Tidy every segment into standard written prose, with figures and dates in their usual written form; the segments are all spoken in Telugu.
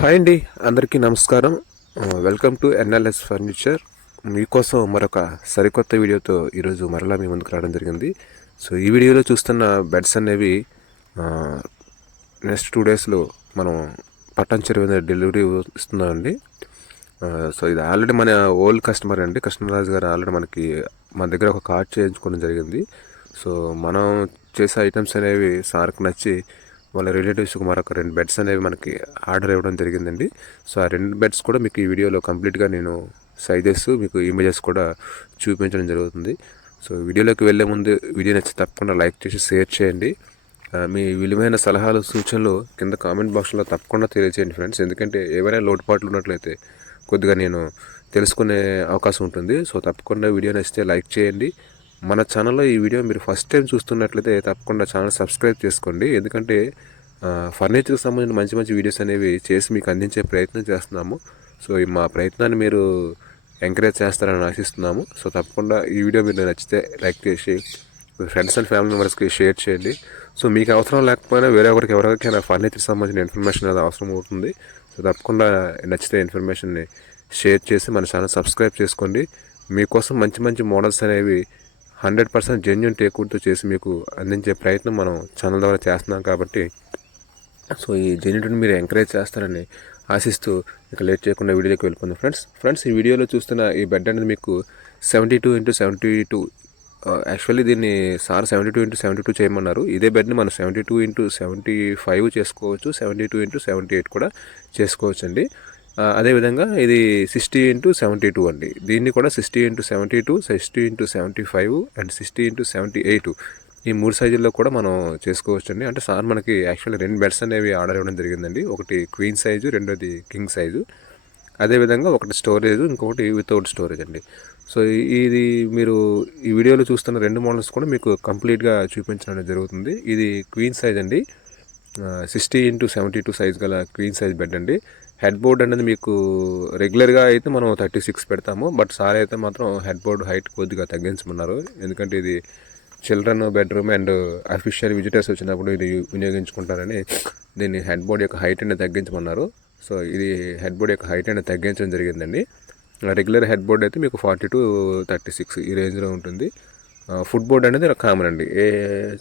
హాయ్ అండి, అందరికీ నమస్కారం. Welcome to NLS furniture. మీకోసం మరొక సరికొత్త వీడియోతో ఈరోజు మరలా మీ ముందుకు రావడం జరిగింది. సో ఈ వీడియోలో చూస్తున్న బెడ్స్ అనేవి నెక్స్ట్ 2 డేస్లో మనం పట్టణచెరు మీద డెలివరీ ఇస్తున్నామండి. సో ఇది ఆల్రెడీ మన ఓల్డ్ కస్టమర్ అండి, కృష్ణరాజు గారు ఆల్రెడీ మన దగ్గర ఒక కార్డ్ చేయించుకోవడం జరిగింది. సో మనం చేసే ఐటమ్స్ అనేవి సార్కి నచ్చి వాళ్ళ రిలేటివ్స్కి మరొక 2 బెడ్స్ అనేవి మనకి ఆర్డర్ ఇవ్వడం జరిగిందండి. సో ఆ 2 బెడ్స్ కూడా మీకు ఈ వీడియోలో కంప్లీట్గా నేను సైజెస్ మీకు ఇమేజెస్ కూడా చూపించడం జరుగుతుంది. సో వీడియోలోకి వెళ్ళే ముందు వీడియో నచ్చి తప్పకుండా లైక్ చేసి షేర్ చేయండి. మీ విలువైన సలహాలు సూచనలు కింద కామెంట్ బాక్స్లో తప్పకుండా తెలియజేయండి ఫ్రెండ్స్. ఎందుకంటే ఏవైనా లోటుపాట్లు ఉన్నట్లయితే కొద్దిగా నేను తెలుసుకునే అవకాశం ఉంటుంది. సో తప్పకుండా వీడియో నచ్చితే లైక్ చేయండి. మన ఛానల్లో ఈ వీడియో మీరు ఫస్ట్ టైం చూస్తున్నట్లయితే తప్పకుండా ఛానల్ సబ్స్క్రైబ్ చేసుకోండి. ఎందుకంటే ఫర్నిచర్కి సంబంధించిన మంచి మంచి వీడియోస్ అనేవి చేసి మీకు అందించే ప్రయత్నం చేస్తున్నాము. సో మా ప్రయత్నాన్ని మీరు ఎంకరేజ్ చేస్తారని ఆశిస్తున్నాము. సో తప్పకుండా ఈ వీడియో మీరు నచ్చితే లైక్ చేసి మీ ఫ్రెండ్స్ అండ్ ఫ్యామిలీ మెంబర్స్కి షేర్ చేయండి. సో మీకు అవసరం లేకపోయినా వేరే ఎవరికైనా ఫర్నిచర్కి సంబంధించిన ఇన్ఫర్మేషన్ అనేది అవసరం అవుతుంది. సో తప్పకుండా నచ్చితే ఇన్ఫర్మేషన్ని షేర్ చేసి మన ఛానల్ సబ్స్క్రైబ్ చేసుకోండి. మీకోసం మంచి మంచి మోడల్స్ అనేవి 100% జెన్యూన్ టేక్వుడ్తో చేసి మీకు అందించే ప్రయత్నం మనం ఛానల్ ద్వారా చేస్తున్నాం కాబట్టి సో ఈ జెన్యూన్ మీరు ఎంకరేజ్ చేస్తారని ఆశిస్తూ ఇక లేట్ చేయకుండా వీడియోకి వెళ్ళిపోయింది ఫ్రెండ్స్ ఈ వీడియోలో చూస్తున్న ఈ బెడ్ అనేది మీకు 72x72 యాక్చువల్లీ దీన్ని సార్ 72x72 చేయమన్నారు. ఇదే బెడ్ని మనం 72x75 చేసుకోవచ్చు, 72x78 కూడా చేసుకోవచ్చు అండి. అదేవిధంగా ఇది 60x72 అండి. దీన్ని కూడా 60x72, 60x75 అండ్ 60x78 ఈ 3 సైజుల్లో కూడా మనం చేసుకోవచ్చు అండి. అంటే సార్ మనకి యాక్చువల్లీ 2 బెడ్స్ అనేవి ఆర్డర్ ఇవ్వడం జరిగిందండి. ఒకటి క్వీన్ సైజు, రెండోది కింగ్ సైజు. అదేవిధంగా ఒకటి స్టోరేజ్, ఇంకొకటి వితౌట్ స్టోరేజ్ అండి. సో ఇది మీరు ఈ వీడియోలో చూస్తున్న 2 మోడల్స్ కూడా మీకు కంప్లీట్గా చూపించడం జరుగుతుంది. ఇది క్వీన్ సైజ్ అండి, 60x72 సైజ్ గల క్వీన్ సైజ్ బెడ్ అండి. హెడ్ బోర్డ్ అనేది మీకు రెగ్యులర్గా అయితే మనం 36 పెడతాము, బట్ సార్ అయితే మాత్రం హెడ్ బోర్డ్ హైట్ కొద్దిగా తగ్గించమన్నారు. ఎందుకంటే ఇది children bedroom and official visitors వచ్చినప్పుడు ఇది వినియోగించుకుంటారని దీన్ని హెడ్ బోర్డ్ యొక్క హైట్ అనేది తగ్గించమన్నారు. సో ఇది హెడ్ బోర్డ్ యొక్క హైట్ అనేది తగ్గించడం జరిగిందండి. రెగ్యులర్ హెడ్ బోర్డ్ అయితే మీకు 40 to 36 ఈ రేంజ్లో ఉంటుంది. ఫుట్ బోర్డ్ అనేది కామన్ అండి, ఏ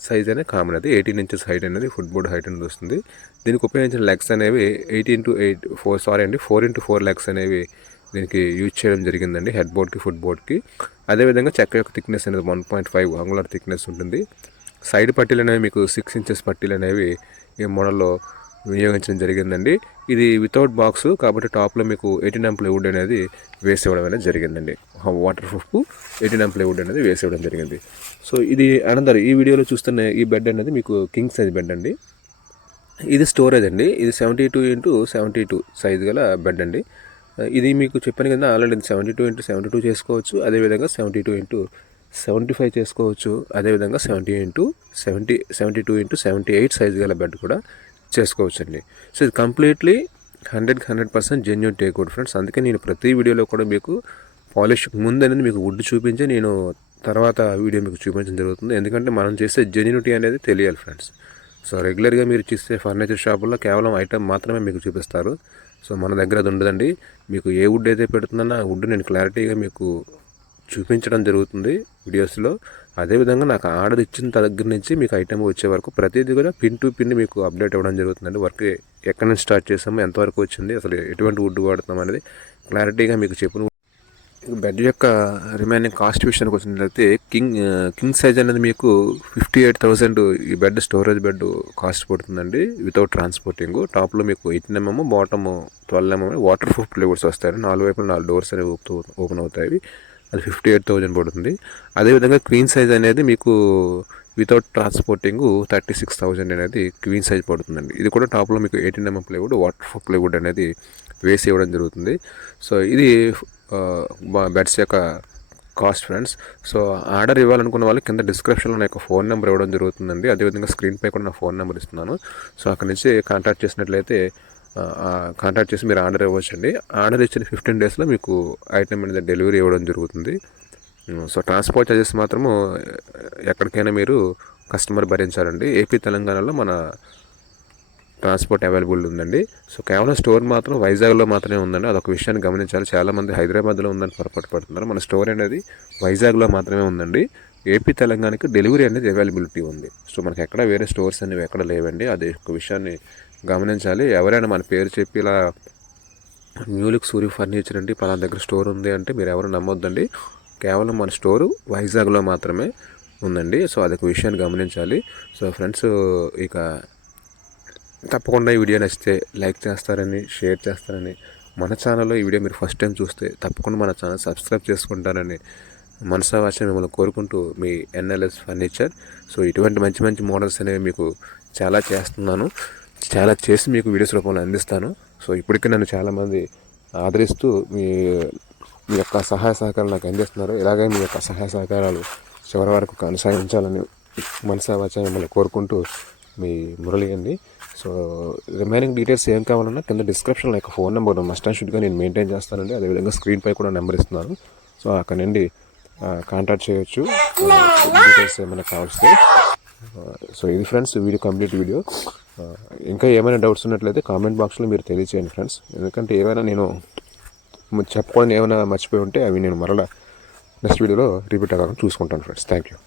సైజ్ అనేది కామన్, అది 18 ఇంచెస్ హైట్ అనేది ఫుట్ బోర్డ్ హైట్ అనేది వస్తుంది. దీనికి ఉపయోగించిన లెగ్స్ అనేవి 4x4 లెగ్స్ అనేవి దీనికి యూజ్ చేయడం జరిగిందండి, హెడ్ బోర్డ్కి ఫుట్ బోర్డ్కి. అదేవిధంగా చెక్క యొక్క థిక్నెస్ అనేది 1.5 అంగుళర్ థిక్నెస్ ఉంటుంది. సైడ్ పట్టీలు అనేవి మీకు 6 ఇంచెస్ పట్టీలు అనేవి ఈ మోడల్లో వినియోగించడం జరిగిందండి. ఇది వితౌట్ బాక్స్ కాబట్టి టాప్లో మీకు 18mm ప్లైవుడ్ అనేది వేసివ్వడం అనేది జరిగిందండి. వాటర్ ప్రూఫ్ 18mm ప్లైవుడ్ అనేది వేసివ్వడం జరిగింది. సో ఇది ఈ వీడియోలో చూస్తున్న ఈ బెడ్ అనేది మీకు కింగ్ సైజ్ బెడ్ అండి. ఇది స్టోరేజ్ అండి. ఇది 72x72 సైజ్ గల బెడ్ అండి. ఇది మీకు చెప్పాను కదా ఆల్రెడీ 72x72 చేసుకోవచ్చు, అదేవిధంగా 72x75 చేసుకోవచ్చు, అదేవిధంగా 72x78 సైజ్ గల బెడ్ కూడా చేసుకోవచ్చు అండి. సో ఇది కంప్లీట్లీ 100% జెన్యూన్ టేక్వుడ్ ఫ్రెండ్స్. అందుకే నేను ప్రతి వీడియోలో కూడా మీకు పాలిష్ ముందు అనేది మీకు వుడ్ చూపించి నేను తర్వాత వీడియో మీకు చూపించడం జరుగుతుంది. ఎందుకంటే మనం చేసే జెన్యూనిటీ అనేది తెలియాలి ఫ్రెండ్స్. సో రెగ్యులర్గా మీరు చేసే ఫర్నిచర్ షాపుల్లో కేవలం ఐటమ్ మాత్రమే మీకు చూపిస్తారు. సో మన దగ్గర అది ఉండదండి. మీకు ఏ వుడ్ అయితే పెడుతుందన్న ఆ వుడ్ నేను క్లారిటీగా మీకు చూపించడం జరుగుతుంది వీడియోస్లో. అదేవిధంగా నాకు ఆర్డర్ ఇచ్చిన దగ్గర నుంచి మీకు ఐటమ్ వచ్చే వరకు ప్రతిదీ కూడా పిన్ టు పిన్ మీకు అప్డేట్ అవ్వడం జరుగుతుందండి. వర్క్ ఎక్కడి నుంచి స్టార్ట్ చేసాము, ఎంతవరకు వచ్చింది, అసలు ఎటువంటి వుడ్ వాడుతున్నాం అనేది క్లారిటీగా మీకు చెప్పిన. బెడ్ యొక్క రిమైనింగ్ కాస్ట్ విషయానికి వచ్చినట్లయితే కింగ్ సైజ్ అనేది మీకు 58,000 ఈ బెడ్ స్టోరేజ్ బెడ్ కాస్ట్ పడుతుందండి వితౌట్ ట్రాన్స్పోర్టింగ్. టాప్లో మీకు 18mm, bottom 12mm water proof plywoods వస్తాయి. 4 వైపులు 4 డోర్స్ అనేవి ఓపెన్ అవుతాయి. అది 58,000 పడుతుంది. అదేవిధంగా క్వీన్ సైజ్ అనేది మీకు వితౌట్ ట్రాన్స్పోర్టింగ్ 36,000 అనేది క్వీన్ సైజ్ పడుతుందండి. ఇది కూడా టాప్లో మీకు 18mm plywood water proof plywood అనేది వేసి ఇవ్వడం జరుగుతుంది. సో ఇది బెడ్స్ యొక్క కాస్ట్ ఫ్రెండ్స్. సో ఆర్డర్ ఇవ్వాలనుకున్న వాళ్ళు కింద డిస్క్రిప్షన్లో నా యొక్క ఫోన్ నెంబర్ ఇవ్వడం జరుగుతుందండి. అదేవిధంగా స్క్రీన్పై కూడా నా ఫోన్ నెంబర్ ఇస్తున్నాను. సో అక్కడి నుంచి కాంటాక్ట్ చేసినట్లయితే కాంటాక్ట్ చేసి మీరు ఆర్డర్ ఇవ్వచ్చండి. ఆర్డర్ ఇచ్చిన 15 డేస్లో మీకు ఐటమ్ అనేది డెలివరీ ఇవ్వడం జరుగుతుంది. సో ట్రాన్స్పోర్ట్ ఛార్జెస్ మాత్రము ఎక్కడికైనా మీరు కస్టమర్ భరించాలండి. ఏపీ తెలంగాణలో మన ట్రాన్స్పోర్ట్ అవైలబుల్ ఉందండి. సో కేవలం స్టోర్ మాత్రం వైజాగ్లో మాత్రమే ఉందండి. అదొక విషయాన్ని గమనించాలి. చాలామంది హైదరాబాద్లో ఉందని పొరపాటు పడుతున్నారు. మన స్టోర్ అనేది వైజాగ్లో మాత్రమే ఉందండి. ఏపీ తెలంగాణకి డెలివరీ అనేది అవైలబిలిటీ ఉంది. సో మనకి ఎక్కడ వేరే స్టోర్స్ అనేవి ఎక్కడ లేవండి. అది ఒక విషయాన్ని గమనించాలి. ఎవరైనా మన పేరు చెప్పి ఇలా న్యూలిక్ సూర్య ఫర్నిచర్ అండి పలానా దగ్గర స్టోర్ ఉంది అంటే మీరు ఎవరు నమ్మొద్దండి. కేవలం మన స్టోరు వైజాగ్లో మాత్రమే ఉందండి. సో అదొక విషయాన్ని గమనించాలి. సో ఫ్రెండ్స్, ఇక తప్పకుండా ఈ వీడియో నచ్చితే లైక్ చేస్తారని, షేర్ చేస్తారని, మన ఛానల్లో ఈ వీడియో మీరు ఫస్ట్ టైం చూస్తే తప్పకుండా మన ఛానల్ సబ్స్క్రైబ్ చేసుకుంటారని మనసా వాచ మిమ్మల్ని కోరుకుంటూ మీ ఎన్ఎల్ఎస్ ఫర్నిచర్. సో ఇటువంటి మంచి మంచి మోడల్స్ అనేవి మీకు చాలా చేస్తున్నాను, చాలా చేసి మీకు వీడియోస్ రూపంలో అందిస్తాను. సో ఇప్పటికీ నన్ను చాలామంది ఆదరిస్తూ మీ యొక్క సహాయ సహకారాలు నాకు అందిస్తున్నారు. ఇలాగే మీ యొక్క సహాయ సహకారాలు చివరి వరకు కొనసాగించాలని మనసా వాచ మిమ్మల్ని కోరుకుంటూ మీ మురళి అండి. సో రిమైనింగ్ డీటెయిల్స్ ఏం కావాలన్నా కింద డిస్క్రిప్షన్లో ఒక ఫోన్ నెంబర్ మస్ట్ అండ్ షుడ్గా నేను మెయింటైన్ చేస్తానండి. అదేవిధంగా స్క్రీన్పై కూడా నెంబర్ ఇస్తున్నాను. సో అక్కడ నుండి కాంటాక్ట్ చేయొచ్చు డీటెయిల్స్ ఏమైనా కావాల్సి. సో ఇది ఫ్రెండ్స్ వీడియో, కంప్లీట్ వీడియో. ఇంకా ఏమైనా డౌట్స్ ఉన్నట్లయితే కామెంట్ బాక్స్లో మీరు తెలియచేయండి ఫ్రెండ్స్. ఎందుకంటే ఏమైనా నేను చెప్పుకొని ఏమైనా మర్చిపోయి ఉంటే అవి నేను మరలా నెక్స్ట్ వీడియోలో రిపీట్ అవ్వకుండా చూసుకుంటాను ఫ్రెండ్స్. Thank you.